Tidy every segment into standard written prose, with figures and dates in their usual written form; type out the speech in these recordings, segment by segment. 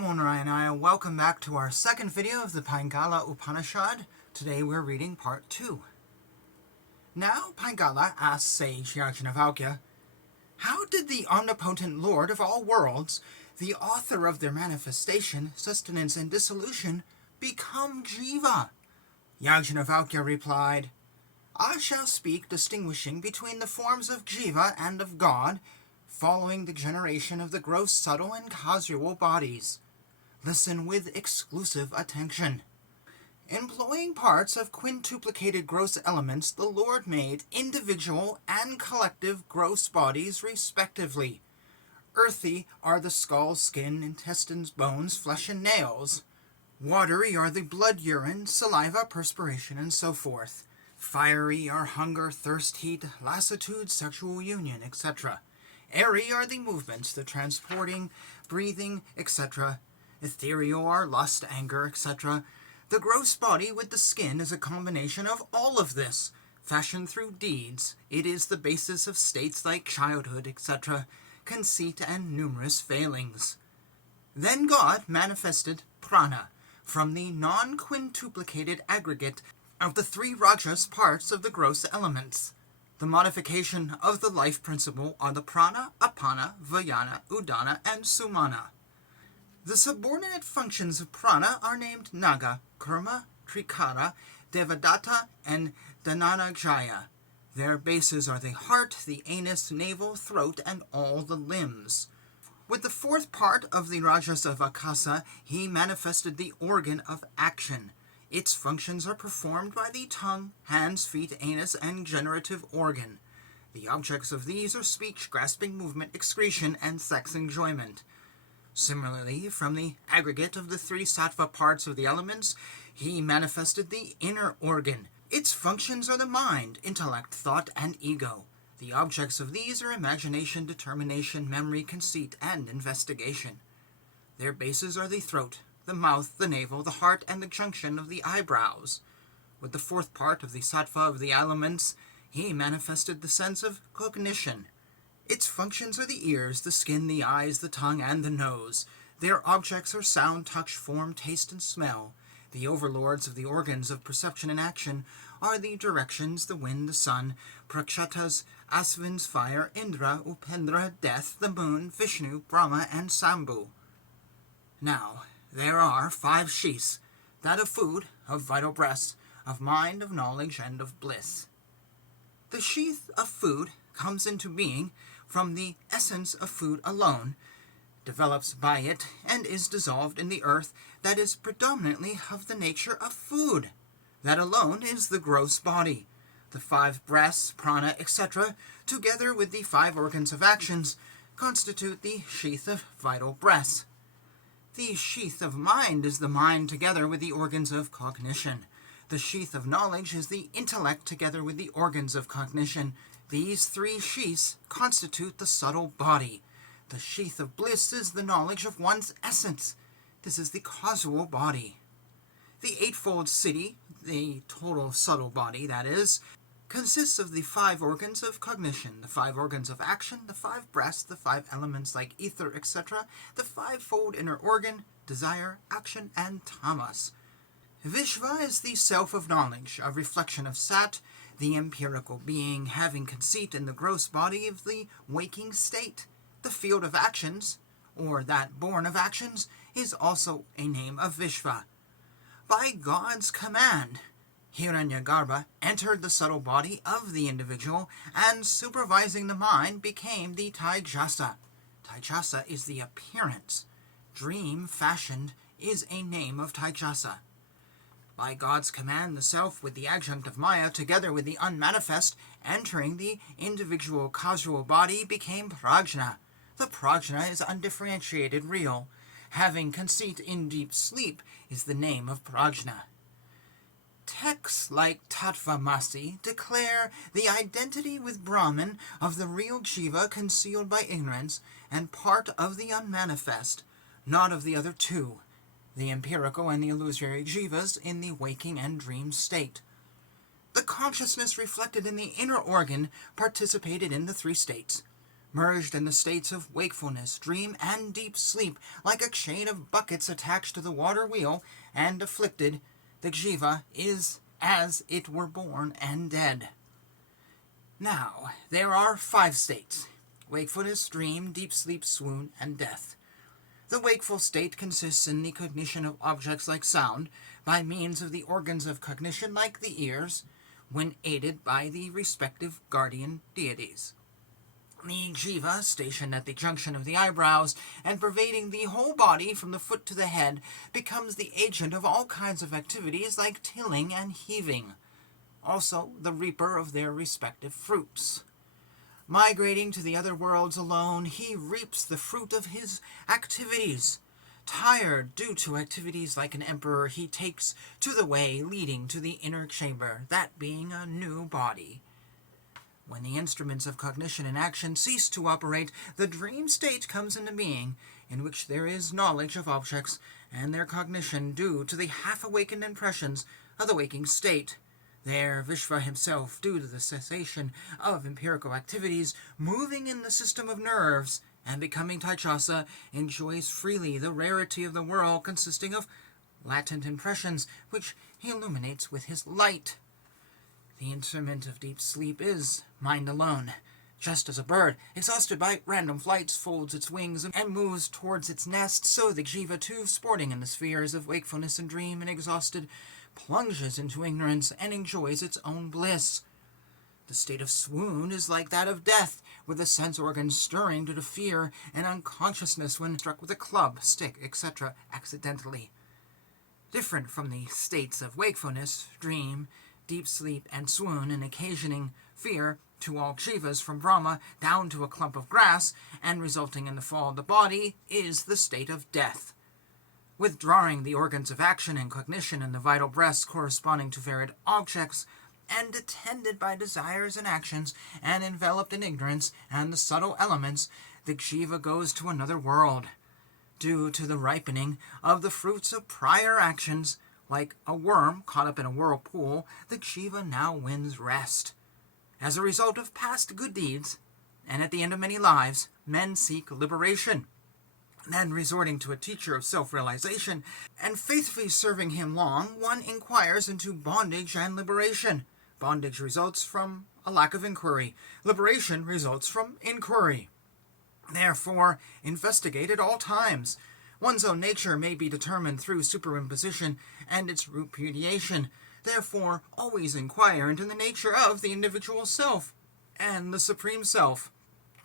Namo Narayana, welcome back to our second video of the Pingala Upanishad. Today we're reading part 2. Now Pingala asks sage Yajnavalkya, how did the omnipotent Lord of all worlds, the author of their manifestation, sustenance, and dissolution, become Jiva? Yajnavalkya replied, I shall speak distinguishing between the forms of Jiva and of God, following the generation of the gross, subtle, and causal bodies. Listen with exclusive attention. Employing parts of quintuplicated gross elements, the Lord made individual and collective gross bodies respectively. Earthy are the skull, skin, intestines, bones, flesh, and nails. Watery are the blood, urine, saliva, perspiration, and so forth. Fiery are hunger, thirst, heat, lassitude, sexual union, etc. Airy are the movements, the transporting, breathing, etc. Ethereal are lust, anger, etc. The gross body with the skin is a combination of all of this, fashioned through deeds. It is the basis of states like childhood, etc., conceit, and numerous failings. Then God manifested prana from the non-quintuplicated aggregate of the three rajas parts of the gross elements. The modification of the life principle are the prana, apana, vayana, udana, and sumana. The subordinate functions of prana are named naga, kurma, trikara, devadatta, and dhananajaya. Their bases are the heart, the anus, navel, throat, and all the limbs. With the fourth part of the rajas of akasa, he manifested the organ of action. Its functions are performed by the tongue, hands, feet, anus, and generative organ. The objects of these are speech, grasping, movement, excretion, and sex enjoyment. Similarly, from the aggregate of the three sattva parts of the elements, he manifested the inner organ. Its functions are the mind, intellect, thought, and ego. The objects of these are imagination, determination, memory, conceit, and investigation. Their bases are the throat, the mouth, the navel, the heart, and the junction of the eyebrows. With the fourth part of the sattva of the elements, he manifested the sense of cognition. Its functions are the ears, the skin, the eyes, the tongue, and the nose. Their objects are sound, touch, form, taste, and smell. The overlords of the organs of perception and action are the directions, the wind, the sun, prakshatas, asvins, fire, Indra, Upendra, death, the moon, Vishnu, Brahma, and Sambhu. Now, there are 5 sheaths, that of food, of vital breaths, of mind, of knowledge, and of bliss. The sheath of food comes into being from the essence of food alone, develops by it, and is dissolved in the earth that is predominantly of the nature of food. That alone is the gross body. The 5 breaths, prana, etc., together with the 5 organs of actions, constitute the sheath of vital breaths. The sheath of mind is the mind together with the organs of cognition. The sheath of knowledge is the intellect together with the organs of cognition. These 3 sheaths constitute the subtle body. The sheath of bliss is the knowledge of one's essence. This is the causal body. The eightfold siddhi, the total subtle body, that is, consists of the 5 organs of cognition, the 5 organs of action, the 5 breaths, the 5 elements like ether, etc., the 5-fold inner organ, desire, action, and tamas. Vishva is the self of knowledge, a reflection of Sat, the empirical being having conceit in the gross body of the waking state. The field of actions, or that born of actions, is also a name of Vishva. By God's command, Hiranyagarbha entered the subtle body of the individual, and supervising the mind became the Taijasa. Taijasa is the appearance. Dream fashioned is a name of Taijasa. By God's command, the self with the adjunct of Maya, together with the unmanifest, entering the individual causal body, became Prajna. The Prajna is undifferentiated real. Having conceit in deep sleep is the name of Prajna. Texts like Tattvamasi declare the identity with Brahman of the real Jiva concealed by ignorance and part of the unmanifest, not of the other 2, the empirical and the illusory Jivas in the waking and dream state. The consciousness reflected in the inner organ participated in the 3 states. merged in the states of wakefulness, dream, and deep sleep, like a chain of buckets attached to the water wheel, and afflicted, the Jiva is as it were born and dead. Now, there are 5 states: wakefulness, dream, deep sleep, swoon, and death. The wakeful state consists in the cognition of objects like sound, by means of the organs of cognition like the ears, when aided by the respective guardian deities. The Jiva, stationed at the junction of the eyebrows and pervading the whole body from the foot to the head, becomes the agent of all kinds of activities like tilling and heaving, also the reaper of their respective fruits. Migrating to the other worlds alone, he reaps the fruit of his activities. Tired due to activities like an emperor, he takes to the way leading to the inner chamber, that being a new body. When the instruments of cognition and action cease to operate, the dream state comes into being, in which there is knowledge of objects and their cognition due to the half-awakened impressions of the waking state. There, Vishva himself, due to the cessation of empirical activities, moving in the system of nerves, and becoming Taijasa, enjoys freely the rarity of the world consisting of latent impressions, which he illuminates with his light. The instrument of deep sleep is mind alone. Just as a bird, exhausted by random flights, folds its wings and moves towards its nest, so the Jiva too, sporting in the spheres of wakefulness and dream, and exhausted, plunges into ignorance and enjoys its own bliss. The state of swoon is like that of death, with the sense organs stirring due to fear and unconsciousness when struck with a club, stick, etc. accidentally. Different from the states of wakefulness, dream, deep sleep, and swoon, and occasioning fear to all Jivas from Brahma down to a clump of grass, and resulting in the fall of the body, is the state of death. Withdrawing the organs of action and cognition and the vital breaths corresponding to varied objects, and attended by desires and actions, and enveloped in ignorance and the subtle elements, the Jiva goes to another world. Due to the ripening of the fruits of prior actions, like a worm caught up in a whirlpool, the Jiva now wins rest. As a result of past good deeds, and at the end of many lives, men seek liberation. Then, resorting to a teacher of self-realization, and faithfully serving him long, one inquires into bondage and liberation. Bondage results from a lack of inquiry. Liberation results from inquiry. Therefore, investigate at all times. One's own nature may be determined through superimposition and its repudiation. Therefore, always inquire into the nature of the individual self and the Supreme Self.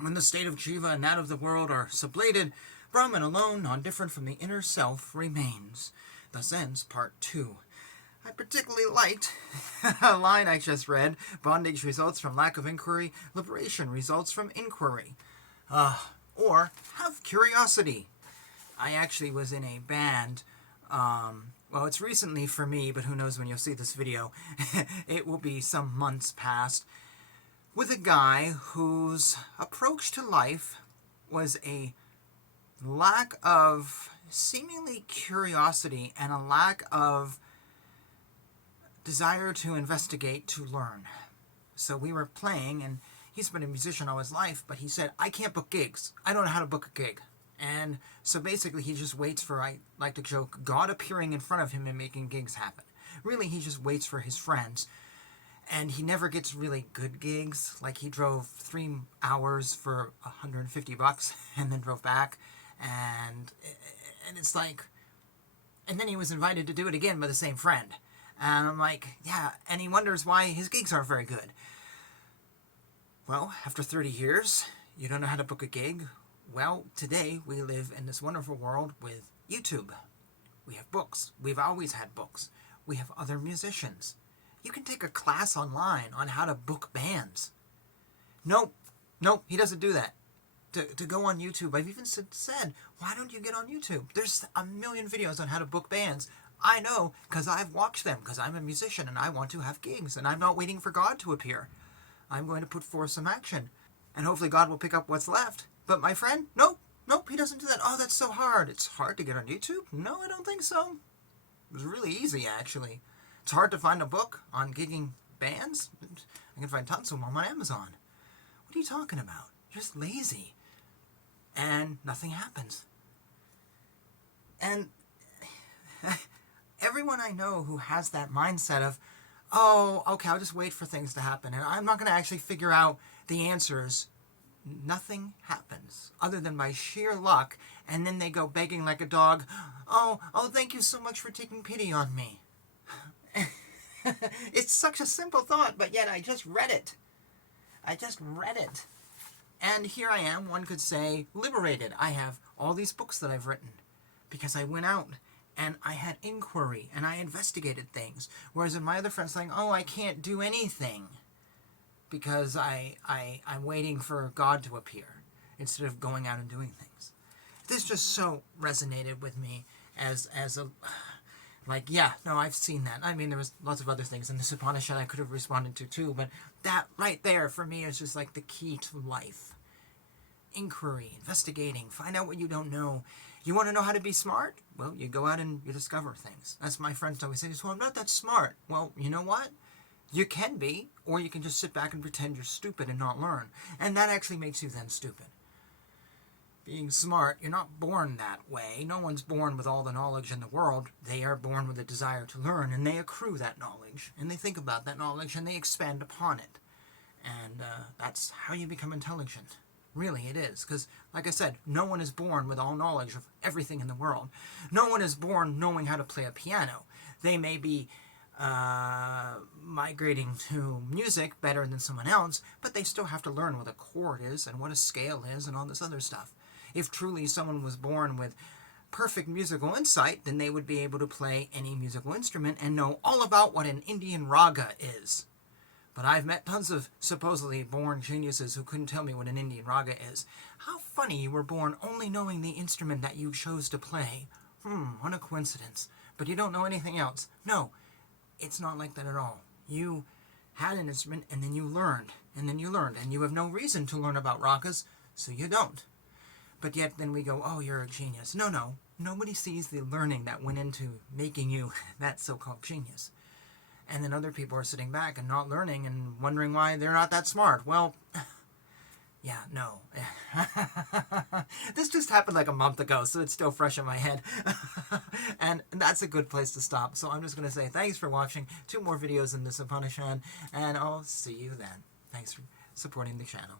When the state of Jiva and that of the world are sublated, Brahman alone, non-different from the inner self, remains. Thus ends Part 2. I particularly liked a line I just read. Bondage results from lack of inquiry. Liberation results from inquiry. Or have curiosity. I actually was in a band. Well, it's recently for me, but who knows when you'll see this video. It will be some months past. With a guy whose approach to life was a lack of seemingly curiosity and a lack of desire to investigate, to learn. So we were playing, and he's been a musician all his life, but he said, I can't book gigs. I don't know how to book a gig. And so basically he just waits for, I like to joke, God appearing in front of him and making gigs happen. Really, he just waits for his friends. And he never gets really good gigs. Like, he drove 3 hours for $150 and then drove back. And it's like, and then he was invited to do it again by the same friend. And I'm like, yeah, and he wonders why his gigs aren't very good. Well, after 30 years, you don't know how to book a gig? Well, today we live in this wonderful world with YouTube. We have books. We've always had books. We have other musicians. You can take a class online on how to book bands. Nope, he doesn't do that. To go on YouTube, I've even said, why don't you get on YouTube? There's a million videos on how to book bands. I know, because I've watched them, because I'm a musician and I want to have gigs, and I'm not waiting for God to appear. I'm going to put forth some action, and hopefully God will pick up what's left. But my friend, nope, he doesn't do that. Oh, that's so hard. It's hard to get on YouTube? No, I don't think so. It was really easy, actually. It's hard to find a book on gigging bands. I can find tons of them on Amazon. What are you talking about? just lazy. And nothing happens. And everyone I know who has that mindset of, oh, okay, I'll just wait for things to happen, and I'm not going to actually figure out the answers, nothing happens other than by sheer luck, and then they go begging like a dog, oh, thank you so much for taking pity on me. It's such a simple thought, but yet I just read it. And here I am, one could say, liberated. I have all these books that I've written because I went out and I had inquiry and I investigated things. Whereas my other friends saying, oh, I can't do anything because I'm waiting for God to appear instead of going out and doing things. This just so resonated with me as a, like, yeah, no, I've seen that. I mean, there was lots of other things in this Upanishad I could have responded to too, but that right there for me is just like the key to life. Inquiry, investigating, find out what you don't know. You want to know how to be smart? Well, you go out and you discover things. That's my friends always say, well, I'm not that smart. Well, you know what? You can be, or you can just sit back and pretend you're stupid and not learn. And that actually makes you then stupid. Being smart, you're not born that way. No one's born with all the knowledge in the world. They are born with a desire to learn, and they accrue that knowledge, and they think about that knowledge, and they expand upon it. And that's how you become intelligent. Really, it is. Because, like I said, no one is born with all knowledge of everything in the world. No one is born knowing how to play a piano. They may be migrating to music better than someone else, but they still have to learn what a chord is and what a scale is and all this other stuff. If truly someone was born with perfect musical insight, then they would be able to play any musical instrument and know all about what an Indian raga is. But I've met tons of supposedly born geniuses who couldn't tell me what an Indian raga is. How funny you were born only knowing the instrument that you chose to play. What a coincidence. But you don't know anything else. No, it's not like that at all. You had an instrument and then you learned, and then you learned, and you have no reason to learn about ragas, so you don't. But yet then we go, oh, you're a genius. No, nobody sees the learning that went into making you that so-called genius. And then other people are sitting back and not learning and wondering why they're not that smart. Well, yeah, no. This just happened like a month ago, so it's still fresh in my head. And that's a good place to stop. So I'm just going to say thanks for watching. 2 more videos in this Upanishad, and I'll see you then. Thanks for supporting the channel.